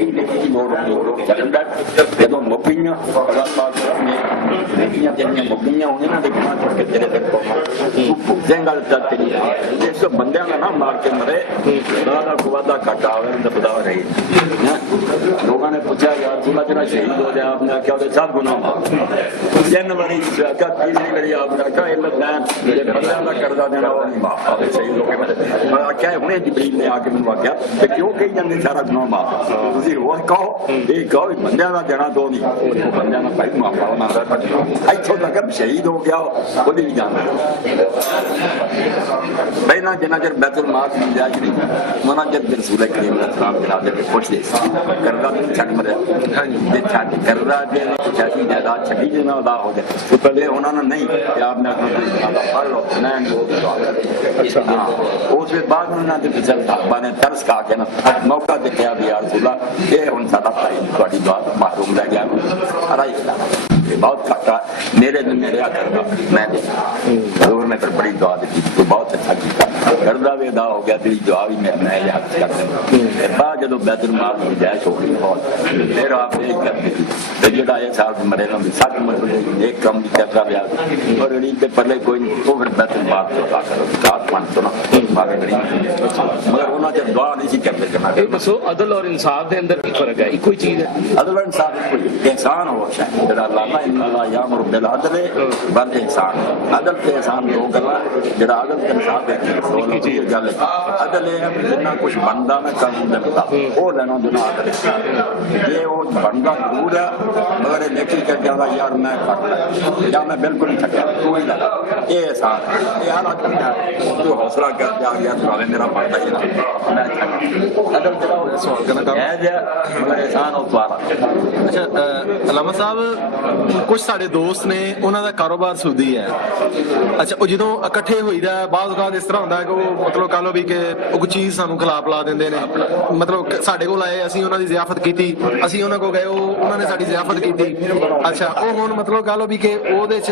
नेकी नेकी की लोग चलता जो मुक्कियां नेकियां तेरियां मुक्कियां होने ना देखना करके तेरे तक तू भुगतेंगा तेरी एक बंदे का ना मार के मरे दादा कुवादा घट आवे दबदा रही लोगों ने पूछा यार थोड़ा जरा शहीद हो जाए आपने क्या सब गुनाह माफ 3 बारी तीसरी बारी आपने कहा इल्लत मैं बंदे का कर्जा देना वो नहीं माफ आवे शहीद हो गए मैं आख्या हुणे जिब्रील ने आके मैंने आख्या कि क्यों कही जाते सारा गुनाह माफ तुसीं रोज कहो ये कहो बंदे का देना दो नहीं वो बंदे का भाई माफ होना इत्थों तक शहीद हो गया वो भी जाना पहला जिन्ना चर बैतुल माल की गुंजाइश नहीं उन्ना चर रसूल करीम सलाम जनाब दे पुछदे कर्जा नहीं छड़ मरिया जे छड़ कर्जा दे छाती जायदाद छड़ी जे ना अदा हो जाए तो पहले उन्होंने नहीं कि आपने अपना पढ़ लो मैं उस बाद उन्होंने फिसल साहबा ने तरस खा के ना मौका देखा भी यार रसूला ये हुण साडा भाई तुहाडी दुआ तो महरूम रह गया बहुत खट्टा मेरे करदा मैं हजूर ने फिर बड़ी दुआ दी तो बहुत अच्छा किया कर्जा भी अदा हो गया तेरी दुआ भी मैं याद कर देना बाद जो बैतुल माल की गुंजाइश हो गई बहुत फिर आप एक कर दी तो जो ये साहब मरे ना सब मतलब एक कम भी करता गया और गरीब के पल्ले कोई नहीं तो फिर बैतुल माल को अदा करो सात मन तो ना मगर उन्होंने जब दुआ नहीं सी करते करना दसो अदल और इंसाफ के अंदर की फर्क है कोई चीज है अदल और इंसाफ कोई एहसान हो शायद यामुर बिल अदल वल एहसान अदल ते एहसान दो गल्लां जेड़ा अदल ते इंसाफ है गल अदल है जिन्ना कुछ बनदा ना कानून दे मुताबिक वो लेना दुना अदल जे वो बनदा जरूर है मगर देखी कर जादा यार मैं कर या मैं बिल्कुल नहीं थका तू ही लगा ये एहसान ये हर आदमी जो हौसला कर दिया गया साले मेरा बनदा ही मैं अदल तेरा सवाल करना है मगर एहसान हो द्वारा अच्छा अलामा साहब कुछ साडे दोस्त ने उन्हों का कारोबार सुधी है अच्छा वो जो इकट्ठे होईदा बाज़ औकात इस तरह होंदा है कि वो मतलब कह लो भी कि कोई चीज़ सानू खिला पिला देंदे ने मतलब साडे कोल आए असीं उन्हां दी ज़ियाफत कीती असीं उन्हां कोल गए उन्होंने साडी ज़ियाफत कीती अच्छा वो हुण मतलब कह लो भी कि ओहदे च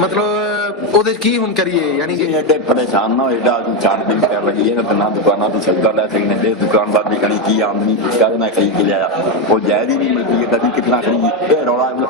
मतलब ओहदे च की हुण करिए यानी कि एडे परेशान ना एडा चार दिन कर रही है ना दुकाना तो सौदा लै सकने दे दुकानदार भी कहीं की आमदनी कहना खरीद के लिया वो जायज ही नहीं मिलती है कभी कितना खरीद रौला